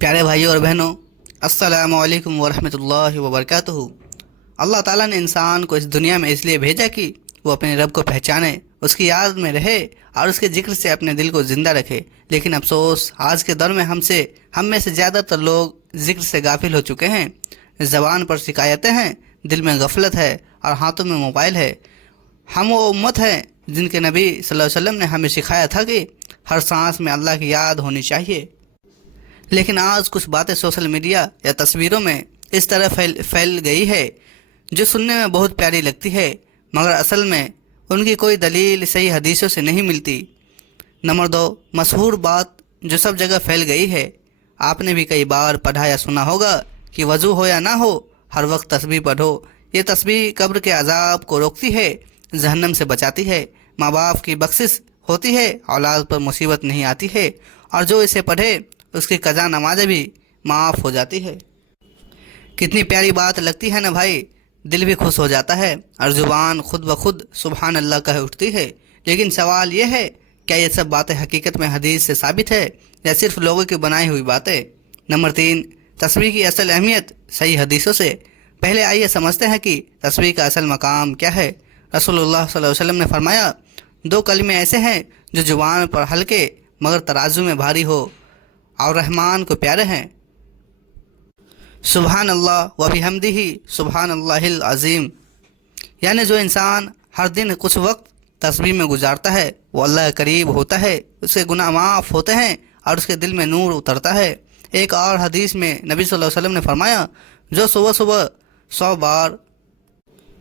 پیارے بھائیوں اور بہنوں، السلام علیکم ورحمۃ اللہ وبرکاتہ۔ اللہ تعالیٰ نے انسان کو اس دنیا میں اس لیے بھیجا کہ وہ اپنے رب کو پہچانے، اس کی یاد میں رہے اور اس کے ذکر سے اپنے دل کو زندہ رکھے۔ لیکن افسوس، آج کے دور میں ہم میں سے زیادہ تر لوگ ذکر سے غافل ہو چکے ہیں۔ زبان پر شکایتیں ہیں، دل میں غفلت ہے اور ہاتھوں میں موبائل ہے۔ ہم وہ امت ہیں جن کے نبی صلی اللہ علیہ وسلم نے ہمیں سکھایا تھا کہ ہر سانس میں اللہ کی یاد ہونی چاہیے۔ لیکن آج کچھ باتیں سوشل میڈیا یا تصویروں میں اس طرح پھیل گئی ہے جو سننے میں بہت پیاری لگتی ہے، مگر اصل میں ان کی کوئی دلیل صحیح حدیثوں سے نہیں ملتی۔ نمبر 2، مشہور بات جو سب جگہ پھیل گئی ہے، آپ نے بھی کئی بار پڑھا یا سنا ہوگا کہ وضو ہو یا نہ ہو ہر وقت تسبیح پڑھو۔ یہ تسبیح قبر کے عذاب کو روکتی ہے، جہنم سے بچاتی ہے، ماں باپ کی بخشش ہوتی ہے، اولاد پر مصیبت نہیں آتی ہے، اور جو اسے پڑھے اس کی قضا نمازیں بھی معاف ہو جاتی ہے۔ کتنی پیاری بات لگتی ہے نا بھائی، دل بھی خوش ہو جاتا ہے اور زبان خود بخود سبحان اللہ کہہ اٹھتی ہے۔ لیکن سوال یہ ہے، کیا یہ سب باتیں حقیقت میں حدیث سے ثابت ہے یا صرف لوگوں کی بنائی ہوئی باتیں؟ نمبر 3، تسبیح کی اصل اہمیت صحیح حدیثوں سے۔ پہلے آئیے سمجھتے ہیں کہ تسبیح کا اصل مقام کیا ہے۔ رسول اللہ صلی اللہ علیہ وسلم نے فرمایا، 2 کلمے ایسے ہیں جو زبان پر ہلکے مگر ترازو میں بھاری ہو اور رحمان کو پیارے ہیں، سبحان اللہ و بحمدہ سبحان اللہ العظیم۔ یعنی جو انسان ہر دن کچھ وقت تسبیح میں گزارتا ہے وہ اللہ کے قریب ہوتا ہے، اس کے گناہ معاف ہوتے ہیں اور اس کے دل میں نور اترتا ہے۔ ایک اور حدیث میں نبی صلی اللہ علیہ وسلم نے فرمایا، جو صبح 100 بار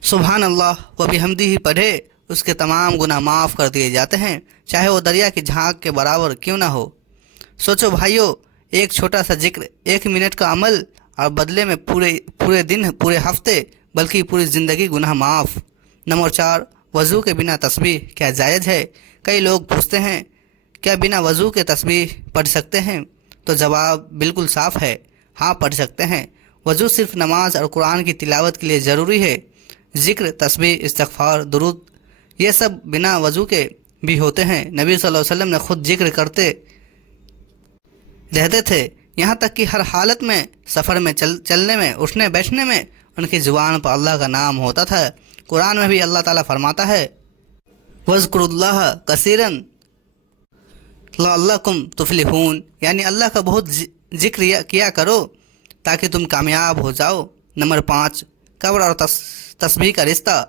سبحان اللہ و بحمدہ پڑھے اس کے تمام گناہ معاف کر دیے جاتے ہیں، چاہے وہ دریا کی جھاگ کے برابر کیوں نہ ہو۔ سوچو بھائیو، ایک چھوٹا سا ذکر، 1 منٹ کا عمل اور بدلے میں پورے دن، پورے ہفتے، بلکہ پوری زندگی گناہ معاف۔ نمبر 4، وضو کے بنا تسبیح کیا جائز ہے؟ کئی لوگ پوچھتے ہیں، کیا بنا وضو کے تسبیح پڑھ سکتے ہیں؟ تو جواب بالکل صاف ہے، ہاں پڑھ سکتے ہیں۔ وضو صرف نماز اور قرآن کی تلاوت کے لیے ضروری ہے۔ ذکر، تسبیح، استغفار، درود، یہ سب بنا وضو کے بھی ہوتے ہیں۔ نبی صلی اللہ علیہ وسلم نے خود ذکر کرتے رہتے تھے، یہاں تک کہ ہر حالت میں، سفر میں، چلنے میں، اٹھنے بیٹھنے میں ان کی زبان پر اللہ کا نام ہوتا تھا۔ قرآن میں بھی اللہ تعالیٰ فرماتا ہے، وَاذْكُرُوا اللَّهَ كَثِيرًا لَعَلَّكُمْ تُفْلِحُونَ، یعنی اللہ کا بہت ذکر کیا کرو تاکہ تم کامیاب ہو جاؤ۔ نمبر 5، قبر اور تسبیح کا رشتہ۔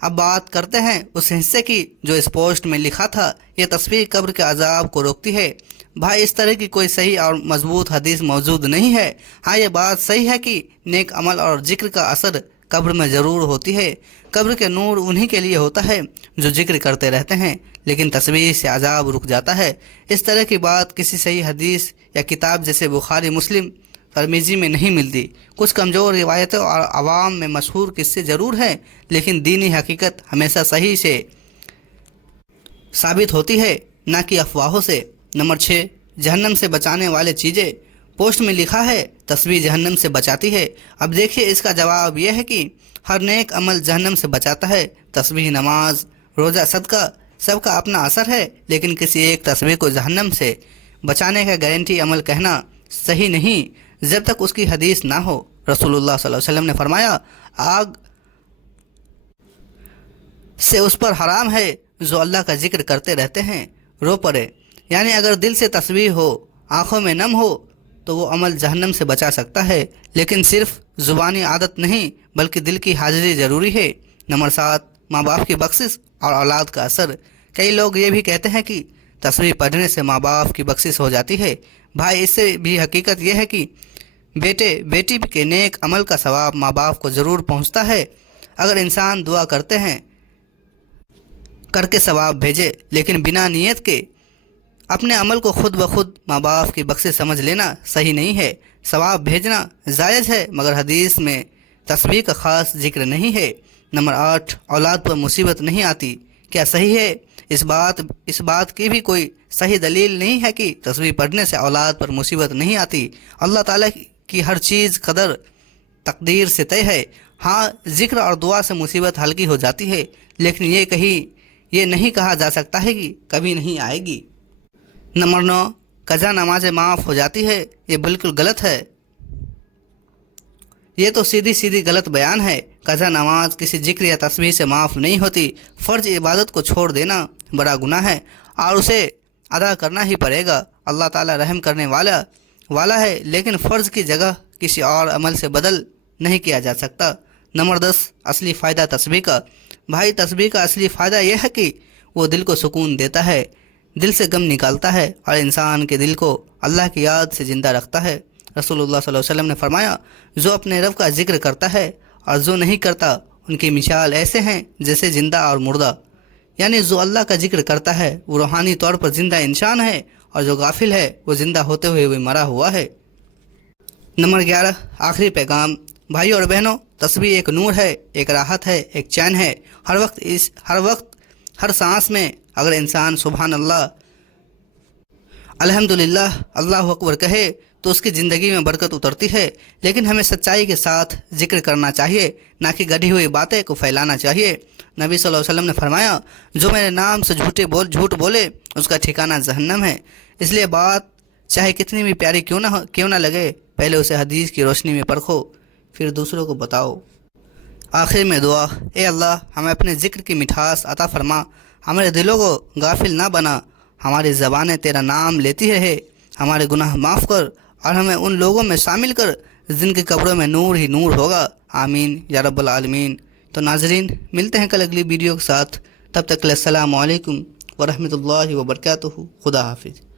اب بات کرتے ہیں اس حصے کی جو اس پوسٹ میں لکھا تھا، یہ تسبیح قبر کے عذاب کو روکتی ہے۔ بھائی، اس طرح کی کوئی صحیح اور مضبوط حدیث موجود نہیں ہے۔ ہاں، یہ بات صحیح ہے کہ نیک عمل اور ذکر کا اثر قبر میں ضرور ہوتی ہے۔ قبر کے نور انہی کے لیے ہوتا ہے جو ذکر کرتے رہتے ہیں، لیکن تسبیح سے عذاب رک جاتا ہے۔ اس طرح کی بات کسی صحیح حدیث یا کتاب جیسے بخاری، مسلم، ترمذی میں نہیں ملتی۔ کچھ کمزور روایتیں اور عوام میں مشہور قصے ضرور ہیں، لیکن دینی حقیقت ہمیشہ صحیح سے ثابت ہوتی ہے، نہ کہ افواہوں سے۔ نمبر 6، جہنم سے بچانے والے چیزیں۔ پوسٹ میں لکھا ہے، تسبیح جہنم سے بچاتی ہے۔ اب دیکھیے، اس کا جواب یہ ہے کہ ہر نیک عمل جہنم سے بچاتا ہے۔ تسبیح، نماز، روزہ، صدقہ، سب کا اپنا اثر ہے، لیکن کسی ایک تسبیح کو جہنم سے بچانے کا گارنٹی عمل کہنا صحیح نہیں جب تک اس کی حدیث نہ ہو۔ رسول اللہ صلی اللہ علیہ وسلم نے فرمایا، آگ سے اس پر حرام ہے جو اللہ کا ذکر کرتے رہتے ہیں، رو پڑے۔ یعنی اگر دل سے تسبیح ہو، آنکھوں میں نم ہو تو وہ عمل جہنم سے بچا سکتا ہے، لیکن صرف زبانی عادت نہیں بلکہ دل کی حاضری ضروری ہے۔ نمبر 7، ماں باپ کی بخشش اور اولاد کا اثر۔ کئی لوگ یہ بھی کہتے ہیں کہ تسبیح پڑھنے سے ماں باپ کی بخشش ہو جاتی ہے۔ بھائی، اس سے بھی حقیقت یہ ہے کہ بیٹے بیٹی کے نیک عمل کا ثواب ماں باپ کو ضرور پہنچتا ہے۔ اگر انسان دعا کرتے ہیں کر کے ثواب بھیجے، لیکن بنا نیت کے اپنے عمل کو خود بخود ماں باپ کی بخشش سمجھ لینا صحیح نہیں ہے۔ ثواب بھیجنا جائز ہے، مگر حدیث میں تسبیح کا خاص ذکر نہیں ہے۔ نمبر 8، اولاد پر مصیبت نہیں آتی۔ کیا صحیح ہے؟ اس بات کی بھی کوئی صحیح دلیل نہیں ہے کہ تسبیح پڑھنے سے اولاد پر مصیبت نہیں آتی۔ اللہ تعالیٰ کی ہر چیز قدر تقدیر سے طے ہے۔ ہاں، ذکر اور دعا سے مصیبت ہلکی ہو جاتی ہے، لیکن یہ نہیں کہا جا سکتا ہے کہ کبھی نہیں آئے گی۔ نمبر 9، قضا نمازیں معاف ہو جاتی ہے، یہ بالکل غلط ہے۔ یہ تو سیدھی سیدھی غلط بیان ہے۔ قضا نماز کسی ذکر یا تسبیح سے معاف نہیں ہوتی۔ فرض عبادت کو چھوڑ دینا بڑا گناہ ہے اور اسے ادا کرنا ہی پڑے گا۔ اللہ تعالیٰ رحم کرنے والا ہے، لیکن فرض کی جگہ کسی اور عمل سے بدل نہیں کیا جا سکتا۔ نمبر 10، اصلی فائدہ تسبیح کا۔ بھائی، تسبیح کا اصلی فائدہ یہ ہے کہ وہ دل کو سکون دیتا ہے، دل سے غم نکالتا ہے اور انسان کے دل کو اللہ کی یاد سے زندہ رکھتا ہے۔ رسول اللہ صلی اللہ علیہ وسلم نے فرمایا، جو اپنے رب کا ذکر کرتا ہے اور جو نہیں کرتا، ان کی مثال ایسے ہیں جیسے زندہ اور مردہ۔ یعنی جو اللہ کا ذکر کرتا ہے وہ روحانی طور پر زندہ انسان ہے، اور جو غافل ہے وہ زندہ ہوتے ہوئے بھی مرا ہوا ہے۔ نمبر 11، آخری پیغام۔ بھائیوں اور بہنوں، تسبیح ایک نور ہے، ایک راحت ہے، ایک چین ہے۔ ہر وقت ہر سانس میں اگر انسان سبحان اللہ، الحمدللہ، اللہ اکبر کہے تو اس کی زندگی میں برکت اترتی ہے۔ لیکن ہمیں سچائی کے ساتھ ذکر کرنا چاہیے، نہ کہ گڑھی ہوئی باتیں کو پھیلانا چاہیے۔ نبی صلی اللہ علیہ وسلم نے فرمایا، جو میرے نام سے جھوٹ بولے اس کا ٹھکانہ جہنم ہے۔ اس لیے بات چاہے کتنی بھی پیاری کیوں نہ لگے، پہلے اسے حدیث کی روشنی میں پرکھو، پھر دوسروں کو بتاؤ۔ آخر میں دعا، اے اللہ، ہمیں اپنے ذکر کی مٹھاس عطا فرما، ہمارے دلوں کو غافل نہ بنا، ہماری زبانیں تیرا نام لیتی رہے، ہمارے گناہ معاف کر اور ہمیں ان لوگوں میں شامل کر جن کی قبروں میں نور ہی نور ہوگا۔ آمین یا رب العالمین۔ تو ناظرین، ملتے ہیں کل اگلی ویڈیو کے ساتھ، تب تک کے لیے السلام علیکم ورحمۃ اللہ وبرکاتہ۔ خدا حافظ۔